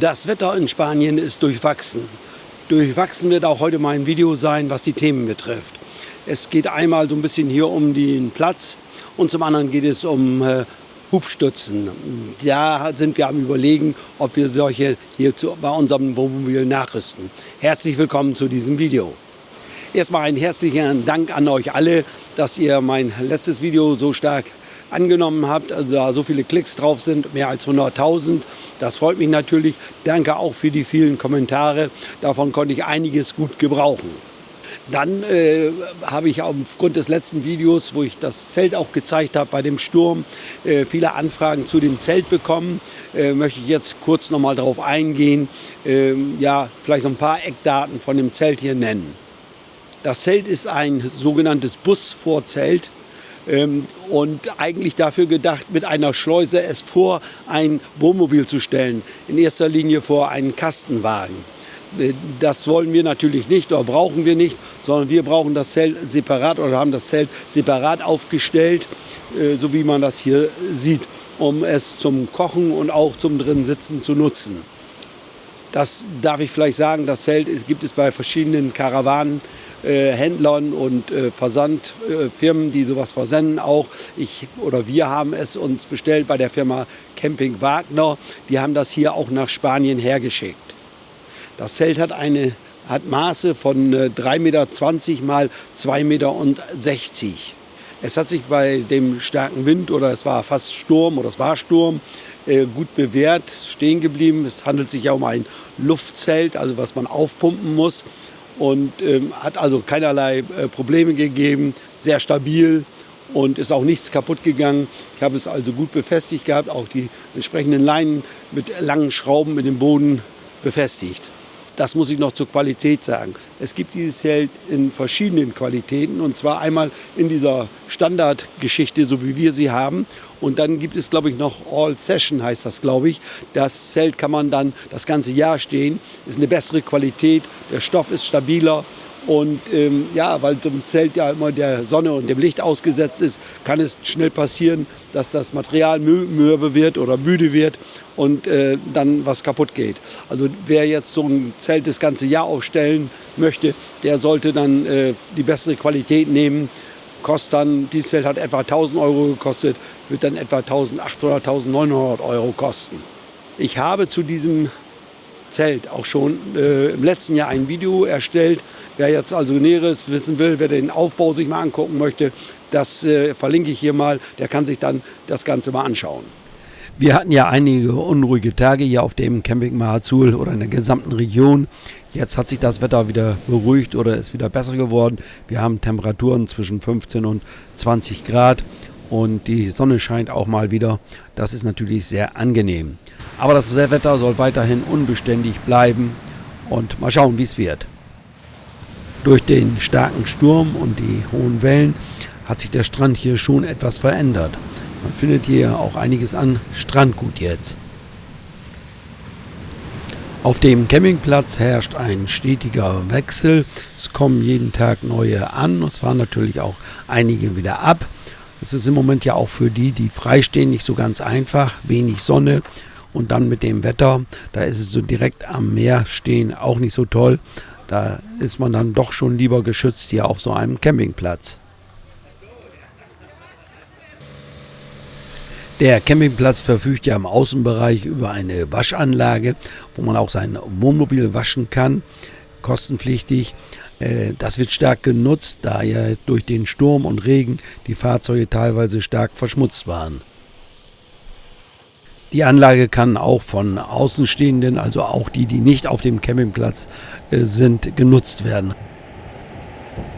Das Wetter in Spanien ist durchwachsen. Durchwachsen wird auch heute mein Video sein, was die Themen betrifft. Es geht einmal so ein bisschen hier um den Platz und zum anderen geht es um Hubstützen. Da sind wir am Überlegen, ob wir solche hier bei unserem Wohnmobil nachrüsten. Herzlich willkommen zu diesem Video. Erstmal einen herzlichen Dank an euch alle, dass ihr mein letztes Video so stark angenommen habt, also da so viele Klicks drauf sind, mehr als 100.000. Das freut mich natürlich. Danke auch für die vielen Kommentare. Davon konnte ich einiges gut gebrauchen. Dann habe ich aufgrund des letzten Videos, wo ich das Zelt auch gezeigt habe bei dem Sturm, viele Anfragen zu dem Zelt bekommen. Möchte ich jetzt kurz noch mal darauf eingehen, ja, vielleicht noch ein paar Eckdaten von dem Zelt hier nennen. Das Zelt ist ein sogenanntes Busvorzelt. Und eigentlich dafür gedacht, mit einer Schleuse es vor ein Wohnmobil zu stellen, in erster Linie vor einen Kastenwagen. Das wollen wir natürlich nicht oder brauchen wir nicht, sondern wir brauchen das Zelt separat oder haben das Zelt separat aufgestellt, so wie man das hier sieht, um es zum Kochen und auch zum Drinsitzen zu nutzen. Das darf ich vielleicht sagen, das Zelt gibt es bei verschiedenen Karawanen. Händlern und Versandfirmen, die sowas versenden auch. Wir haben es uns bestellt bei der Firma Camping Wagner. Die haben das hier auch nach Spanien hergeschickt. Das Zelt hat Maße von 3,20 Meter mal 2,60 Meter. Es hat sich bei dem starken Wind, oder es war fast Sturm, oder es war Sturm, gut bewährt, stehen geblieben. Es handelt sich ja um ein Luftzelt, also was man aufpumpen muss. Und hat also keinerlei Probleme gegeben, sehr stabil und ist auch nichts kaputt gegangen. Ich habe es also gut befestigt gehabt, auch die entsprechenden Leinen mit langen Schrauben in den Boden befestigt. Das muss ich noch zur Qualität sagen. Es gibt dieses Zelt in verschiedenen Qualitäten, und zwar einmal in dieser Standardgeschichte, so wie wir sie haben. Und dann gibt es, glaube ich, noch All Session, heißt das, glaube ich. Das Zelt kann man dann das ganze Jahr stehen. Ist eine bessere Qualität, der Stoff ist stabiler. Und ja, weil so ein Zelt ja immer der Sonne und dem Licht ausgesetzt ist, kann es schnell passieren, dass das Material mürbe wird oder müde wird und dann was kaputt geht. Also wer jetzt so ein Zelt das ganze Jahr aufstellen möchte, der sollte dann die bessere Qualität nehmen. Dieses Zelt hat etwa 1.000 Euro gekostet, wird dann etwa 1.800, 1.900 Euro kosten. Ich habe zu diesem Zelt auch schon im letzten Jahr ein Video erstellt. Wer jetzt also Näheres wissen will, wer den Aufbau sich mal angucken möchte, das verlinke ich hier mal. Der kann sich dann das Ganze mal anschauen. Wir hatten ja einige unruhige Tage hier auf dem Camping Mahazul oder in der gesamten Region. Jetzt hat sich das Wetter wieder beruhigt oder ist wieder besser geworden. Wir haben Temperaturen zwischen 15 und 20 Grad und die Sonne scheint auch mal wieder. Das ist natürlich sehr angenehm. Aber das Wetter soll weiterhin unbeständig bleiben und mal schauen, wie es wird. Durch den starken Sturm und die hohen Wellen hat sich der Strand hier schon etwas verändert. Man findet hier auch einiges an Strandgut jetzt. Auf dem Campingplatz herrscht ein stetiger Wechsel. Es kommen jeden Tag neue an und zwar natürlich auch einige wieder ab. Es ist im Moment ja auch für die freistehen, nicht so ganz einfach. Wenig Sonne und dann mit dem Wetter, da ist es so direkt am Meer stehen auch nicht so toll. Da ist man dann doch schon lieber geschützt hier auf so einem Campingplatz. Der Campingplatz verfügt ja im Außenbereich über eine Waschanlage, wo man auch sein Wohnmobil waschen kann, kostenpflichtig. Das wird stark genutzt, da ja durch den Sturm und Regen die Fahrzeuge teilweise stark verschmutzt waren. Die Anlage kann auch von Außenstehenden, also auch die nicht auf dem Campingplatz sind, genutzt werden.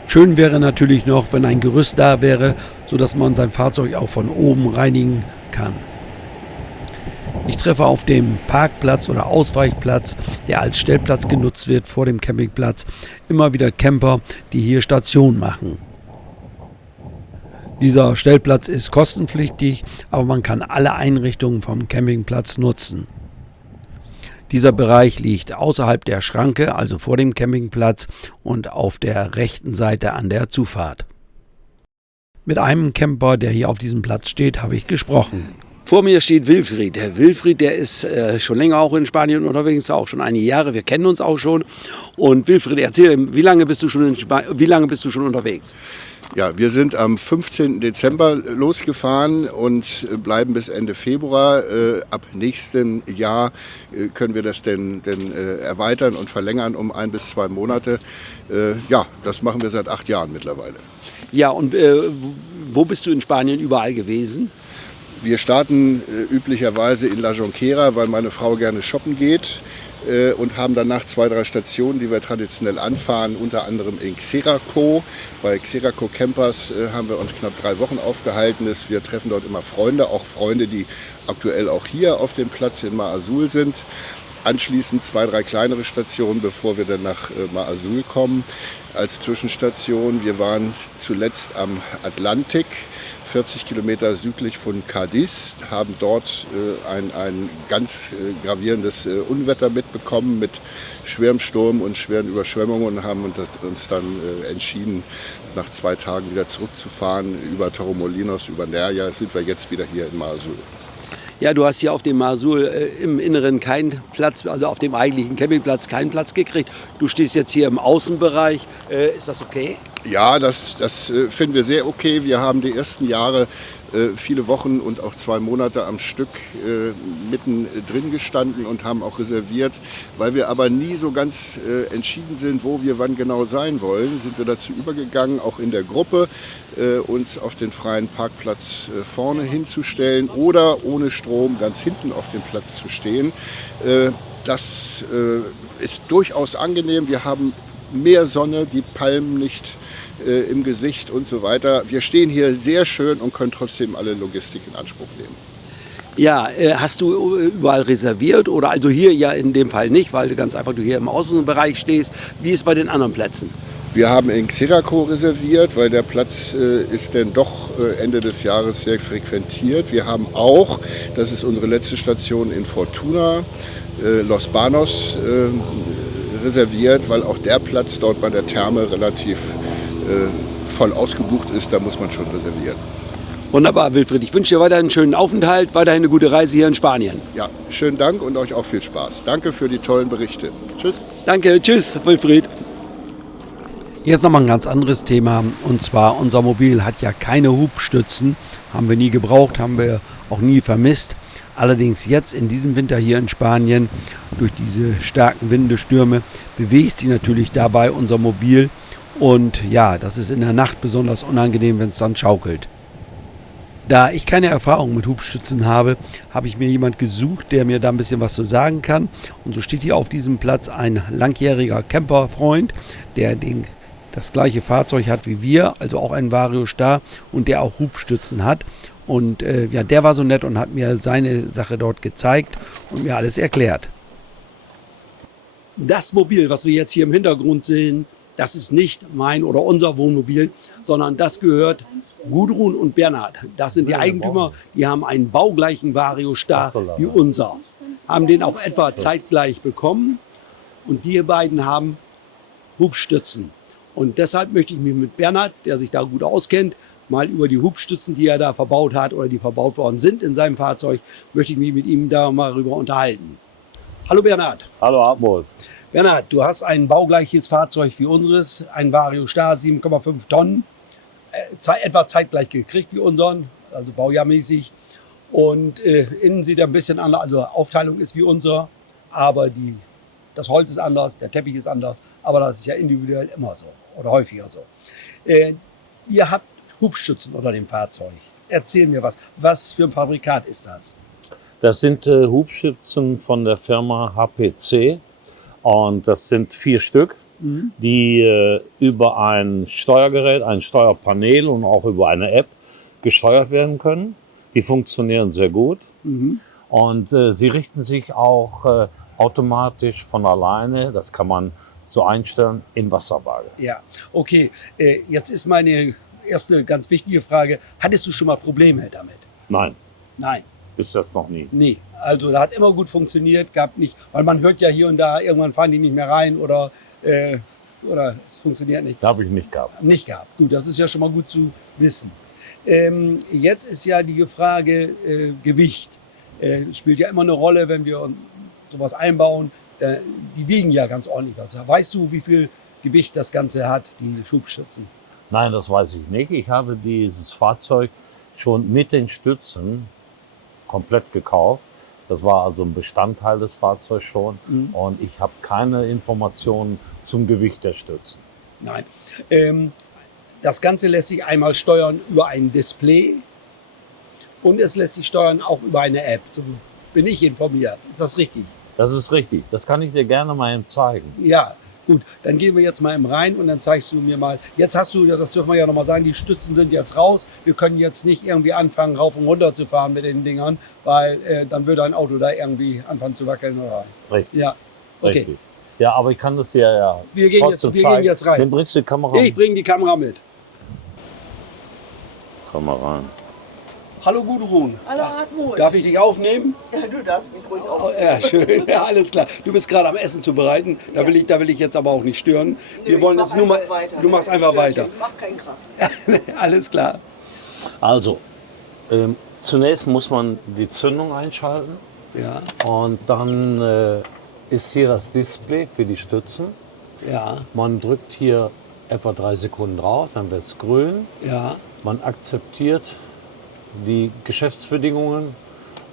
Schön wäre natürlich noch, wenn ein Gerüst da wäre, sodass man sein Fahrzeug auch von oben reinigen kann. Ich treffe auf dem Parkplatz oder Ausweichplatz, der als Stellplatz genutzt wird vor dem Campingplatz, immer wieder Camper, die hier Station machen. Dieser Stellplatz ist kostenpflichtig, aber man kann alle Einrichtungen vom Campingplatz nutzen. Dieser Bereich liegt außerhalb der Schranke, also vor dem Campingplatz und auf der rechten Seite an der Zufahrt. Mit einem Camper, der hier auf diesem Platz steht, habe ich gesprochen. Vor mir steht Wilfried. Der Wilfried, der ist schon länger auch in Spanien unterwegs, auch schon einige Jahre. Wir kennen uns auch schon. Und Wilfried, erzähl, wie lange bist du schon unterwegs? Ja, wir sind am 15. Dezember losgefahren und bleiben bis Ende Februar. Ab nächstem Jahr können wir das denn erweitern und verlängern um 1 bis 2 Monate. Ja, das machen wir seit 8 Jahren mittlerweile. Ja, und wo bist du in Spanien überall gewesen? Wir starten üblicherweise in La Jonquera, weil meine Frau gerne shoppen geht. Und haben danach 2, 3 Stationen, die wir traditionell anfahren, unter anderem in Xeraco. Bei Xeraco Campers haben wir uns knapp 3 Wochen aufgehalten. Wir treffen dort immer Freunde, auch Freunde, die aktuell auch hier auf dem Platz in Mar Azul sind. Anschließend 2, 3 kleinere Stationen, bevor wir dann nach Mar Azul kommen als Zwischenstation. Wir waren zuletzt am Atlantik, 40 Kilometer südlich von Cádiz, haben dort ein ganz gravierendes Unwetter mitbekommen mit schwerem Sturm und schweren Überschwemmungen und haben uns dann entschieden, nach 2 Tagen wieder zurückzufahren. Über Torremolinos, über Nerja sind wir jetzt wieder hier in Mar Azul. Ja, du hast hier auf dem Mar Azul im Inneren keinen Platz, also auf dem eigentlichen Campingplatz keinen Platz gekriegt. Du stehst jetzt hier im Außenbereich. Ist das okay? Ja, das finden wir sehr okay. Wir haben die ersten Jahre viele Wochen und auch 2 Monate am Stück mitten drin gestanden und haben auch reserviert. Weil wir aber nie so ganz entschieden sind, wo wir wann genau sein wollen, sind wir dazu übergegangen, auch in der Gruppe uns auf den freien Parkplatz vorne hinzustellen oder ohne Strom ganz hinten auf dem Platz zu stehen. Das ist durchaus angenehm. Wir haben mehr Sonne, die Palmen nicht im Gesicht und so weiter. Wir stehen hier sehr schön und können trotzdem alle Logistik in Anspruch nehmen. Ja, hast du überall reserviert oder also hier ja in dem Fall nicht, weil du ganz einfach hier im Außenbereich stehst. Wie ist es bei den anderen Plätzen? Wir haben in Xeraco reserviert, weil der Platz ist dann doch Ende des Jahres sehr frequentiert. Wir haben auch, das ist unsere letzte Station in Fortuna, Los Banos reserviert, weil auch der Platz dort bei der Therme relativ voll ausgebucht ist, da muss man schon reservieren. Wunderbar, Wilfried. Ich wünsche dir weiterhin einen schönen Aufenthalt, weiterhin eine gute Reise hier in Spanien. Ja, schönen Dank und euch auch viel Spaß. Danke für die tollen Berichte. Tschüss. Danke, tschüss, Wilfried. Jetzt nochmal ein ganz anderes Thema. Und zwar, unser Mobil hat ja keine Hubstützen. Haben wir nie gebraucht, haben wir auch nie vermisst. Allerdings jetzt in diesem Winter hier in Spanien, durch diese starken Winde, Stürme, bewegt sich natürlich dabei unser Mobil. Und ja, das ist in der Nacht besonders unangenehm, wenn es dann schaukelt. Da ich keine Erfahrung mit Hubstützen habe, habe ich mir jemand gesucht, der mir da ein bisschen was zu sagen kann. Und so steht hier auf diesem Platz ein langjähriger Camperfreund, der das gleiche Fahrzeug hat wie wir, also auch ein Vario Star und der auch Hubstützen hat. Und ja, der war so nett und hat mir seine Sache dort gezeigt und mir alles erklärt. Das Mobil, was wir jetzt hier im Hintergrund sehen, das ist nicht mein oder unser Wohnmobil, sondern das gehört Gudrun und Bernhard. Das sind die Eigentümer, die haben einen baugleichen Vario Star wie unser. Haben den auch etwa zeitgleich bekommen und die beiden haben Hubstützen. Und deshalb möchte ich mich mit Bernhard, der sich da gut auskennt, mal über die Hubstützen, die er da verbaut hat oder die verbaut worden sind in seinem Fahrzeug, möchte ich mich mit ihm da mal darüber unterhalten. Hallo Bernhard. Hallo Hartmut. Bernhard, du hast ein baugleiches Fahrzeug wie unseres, ein Vario Star, 7,5 Tonnen, etwa zeitgleich gekriegt wie unseren, also baujahrmäßig. Und innen sieht er ein bisschen anders, also Aufteilung ist wie unser, aber das Holz ist anders, der Teppich ist anders, aber das ist ja individuell immer so oder häufiger so. Ihr habt Hubstützen unter dem Fahrzeug. Erzähl mir was für ein Fabrikat ist das? Das sind Hubstützen von der Firma HPC und das sind 4 Stück, die über ein Steuergerät, ein Steuerpanel und auch über eine App gesteuert werden können. Die funktionieren sehr gut und sie richten sich auch automatisch von alleine, das kann man so einstellen, in Wasserwaage. Ja, okay. Jetzt ist meine erste ganz wichtige Frage, hattest du schon mal Probleme damit? Nein. Nein. bis jetzt noch nie. Nee, also da hat immer gut funktioniert, gab nicht, weil man hört ja hier und da, irgendwann fahren die nicht mehr rein oder es funktioniert nicht. Habe ich nicht gehabt. Nicht gehabt. Gut, das ist ja schon mal gut zu wissen. Jetzt ist ja die Frage Gewicht. Spielt ja immer eine Rolle, wenn wir sowas einbauen. Die wiegen ja ganz ordentlich. Also, weißt du, wie viel Gewicht das Ganze hat, die Hubschützen? Nein, das weiß ich nicht. Ich habe dieses Fahrzeug schon mit den Stützen komplett gekauft. Das war also ein Bestandteil des Fahrzeugs schon. Und ich habe keine Informationen zum Gewicht der Stützen. Nein. Das Ganze lässt sich einmal steuern über ein Display und es lässt sich steuern auch über eine App. So bin ich informiert. Ist das richtig? Das ist richtig. Das kann ich dir gerne mal eben zeigen. Ja, gut. Dann gehen wir jetzt mal im rein und dann zeigst du mir mal. Jetzt hast du, das dürfen wir ja nochmal sagen, die Stützen sind jetzt raus. Wir können jetzt nicht irgendwie anfangen, rauf und runter zu fahren mit den Dingern, weil dann würde ein Auto da irgendwie anfangen zu wackeln. Oder? Richtig. Ja, okay. Richtig. Ja, aber ich kann das dir ja Wir gehen trotzdem jetzt zeigen. jetzt rein. Dann bringst du die Kamera Ich bringe die Kamera mit. Komm mal rein. Hallo Gudrun. Hallo Hartmut. Darf ich dich aufnehmen? Ja, du darfst mich ruhig Oh, auf. ja, schön. Ja, alles klar. Du bist gerade am Essen zubereiten. Da will ich jetzt aber auch nicht stören. Wir wollen jetzt nur mal. Du machst einfach weiter. Ich mach keinen Krach. Alles klar. Also, zunächst muss man die Zündung einschalten Ja, und dann ist hier das Display für die Stützen. ja, Man drückt hier etwa 3 Sekunden drauf, dann wird es grün. ja, Man akzeptiert die Geschäftsbedingungen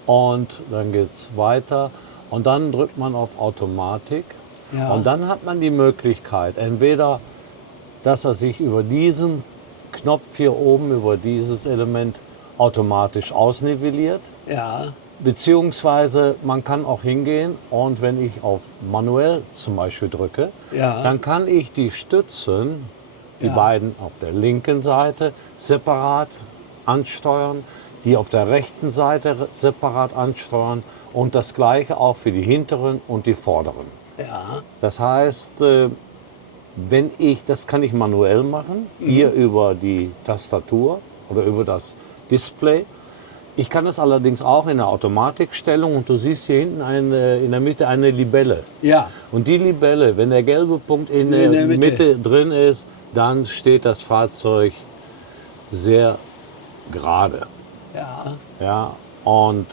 und dann geht es weiter. Und dann drückt man auf Automatik. ja. Und dann hat man die Möglichkeit, entweder, dass er sich über diesen Knopf hier oben, über dieses Element automatisch ausnivelliert. Ja, Beziehungsweise man kann auch hingehen und wenn ich auf manuell zum Beispiel drücke, Ja. dann kann ich die Stützen, die Ja. beiden auf der linken Seite separat ansteuern, die auf der rechten Seite separat ansteuern und das gleiche auch für die hinteren und die vorderen. ja, Das heißt, das kann ich manuell machen, hier über die Tastatur oder über das Display. Ich kann es allerdings auch in der Automatikstellung und du siehst hier hinten in der Mitte eine Libelle. ja, Und die Libelle, wenn der gelbe Punkt in der Mitte drin ist, dann steht das Fahrzeug sehr gerade. ja, Ja, und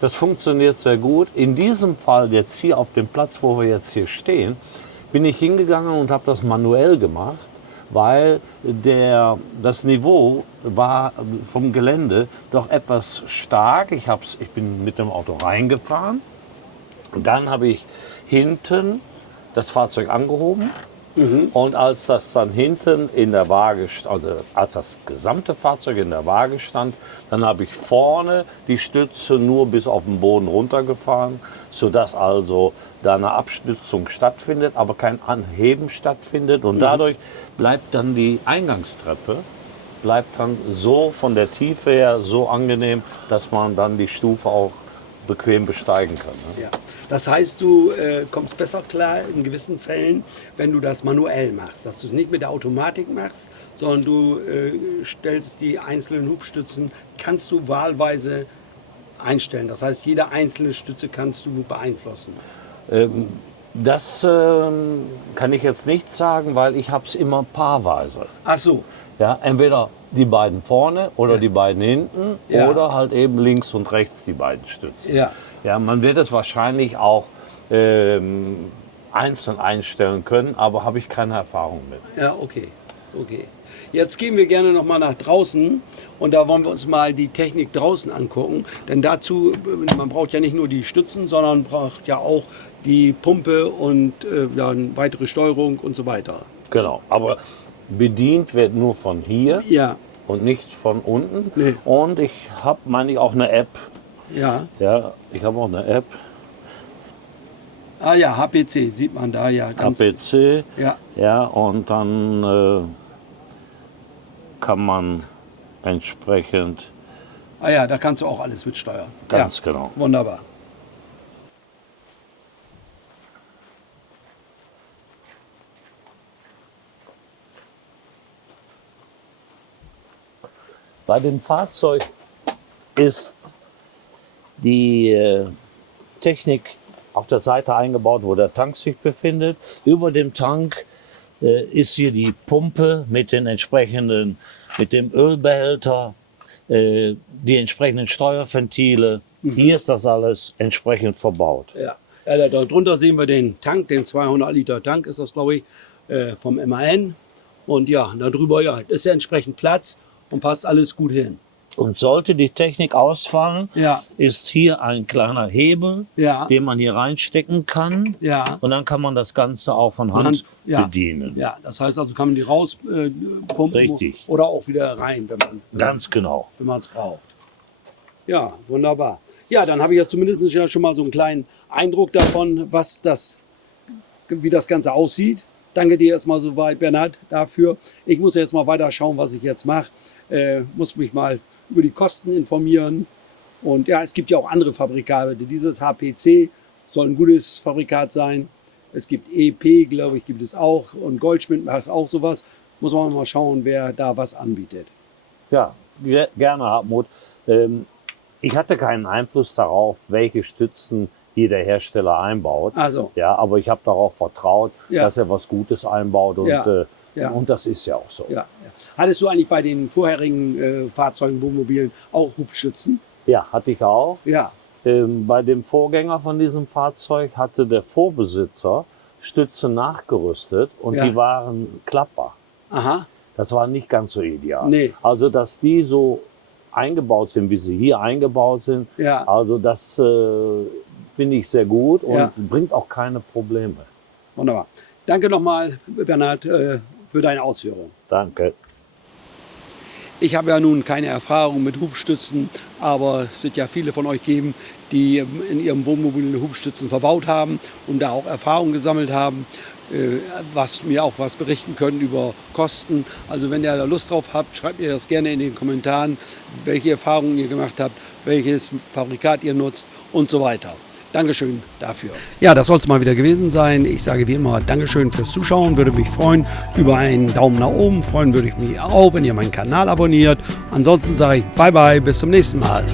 das funktioniert sehr gut. In diesem Fall jetzt hier auf dem Platz, wo wir jetzt hier stehen, bin ich hingegangen und habe das manuell gemacht, weil das Niveau war vom Gelände doch etwas stark. Ich bin mit dem Auto reingefahren. Dann habe ich hinten das Fahrzeug angehoben. Und als das dann hinten in der Waage, also als das gesamte Fahrzeug in der Waage stand, dann habe ich vorne die Stütze nur bis auf den Boden runtergefahren, sodass also da eine Abstützung stattfindet, aber kein Anheben stattfindet. Und dadurch bleibt dann die Eingangstreppe so von der Tiefe her so angenehm, dass man dann die Stufe auch bequem besteigen kann. Ne? ja. Das heißt, du kommst besser klar in gewissen Fällen, wenn du das manuell machst. Dass du es nicht mit der Automatik machst, sondern du stellst die einzelnen Hubstützen, kannst du wahlweise einstellen. Das heißt, jede einzelne Stütze kannst du beeinflussen. Das kann ich jetzt nicht sagen, weil ich habe es immer paarweise. Ach so, Ja, entweder die beiden vorne oder Ja. die beiden hinten Ja. oder halt eben links und rechts die beiden Stützen. ja. Ja, man wird es wahrscheinlich auch einzeln einstellen können, aber habe ich keine Erfahrung mit. Ja, okay. Okay. Jetzt gehen wir gerne noch mal nach draußen und da wollen wir uns mal die Technik draußen angucken. Denn dazu, man braucht ja nicht nur die Stützen, sondern braucht ja auch die Pumpe und ja, eine weitere Steuerung und so weiter. Genau, aber bedient wird nur von hier Ja, und nicht von unten. Nee. Und ich habe, meine ich, auch eine App. ja. Ja, ich habe auch eine App, Ah ja, HPC sieht man da ja ganz. APC. Ja, Ja, und dann kann man entsprechend ah ja, da kannst du auch alles mitsteuern. Ganz ja, genau. Wunderbar. bei dem Fahrzeug ist die Technik auf der Seite eingebaut, wo der Tank sich befindet. Über dem Tank ist hier die Pumpe mit den entsprechenden, mit dem Ölbehälter, die entsprechenden Steuerventile. Hier ist das alles entsprechend verbaut. Ja. Ja, darunter sehen wir den Tank, den 200 Liter Tank ist das, glaube ich, vom MAN. Und ja, darüber ja, ist ja entsprechend Platz und passt alles gut hin. Und sollte die Technik ausfallen, Ja. ist hier ein kleiner Hebel, Ja. den man hier reinstecken kann. Ja. Und dann kann man das Ganze auch von Hand ja. bedienen. Ja, das heißt also, kann man die rauspumpen Richtig. oder auch wieder rein, Ganz genau. wenn man es braucht. Ja, wunderbar. Ja, dann habe ich ja zumindest ja schon mal so einen kleinen Eindruck davon, wie das Ganze aussieht. Danke dir erstmal soweit, Bernhard, dafür. Ich muss jetzt mal weiter schauen, was ich jetzt mache. Muss mich mal über die Kosten informieren. Und ja, es gibt ja auch andere Fabrikate. Dieses HPC soll ein gutes Fabrikat sein. Es gibt EP, glaube ich, gibt es auch. Und Goldschmidt macht auch sowas. Muss man mal schauen, wer da was anbietet. Ja, gerne, Hartmut. Ich hatte keinen Einfluss darauf, welche Stützen hier der Hersteller einbaut. Also. Ja, aber ich habe darauf vertraut, Ja. dass er was Gutes einbaut. Und, Ja. Ja. und das ist ja auch so. Ja, ja. Hattest du eigentlich bei den vorherigen Fahrzeugen, Wohnmobilen, auch Hubstützen? Ja, hatte ich auch. Ja. Bei dem Vorgänger von diesem Fahrzeug hatte der Vorbesitzer Stützen nachgerüstet und Ja. die waren klappbar. Aha. Das war nicht ganz so ideal. Nee. Also, dass die so eingebaut sind, wie sie hier eingebaut sind, Ja. also das finde ich sehr gut und Ja. bringt auch keine Probleme. Wunderbar. Danke nochmal, Bernhard, für deine Ausführungen. Danke. Ich habe ja nun keine Erfahrung mit Hubstützen, aber es wird ja viele von euch geben, die in ihrem Wohnmobil Hubstützen verbaut haben und da auch Erfahrung gesammelt haben, was mir auch was berichten können über Kosten. Also wenn ihr da Lust drauf habt, schreibt mir das gerne in den Kommentaren, welche Erfahrungen ihr gemacht habt, welches Fabrikat ihr nutzt und so weiter. Dankeschön dafür. Ja, das soll es mal wieder gewesen sein. Ich sage wie immer Dankeschön fürs Zuschauen. Würde mich freuen über einen Daumen nach oben. Freuen würde ich mich auch, wenn ihr meinen Kanal abonniert. Ansonsten sage ich Bye bye, bis zum nächsten Mal.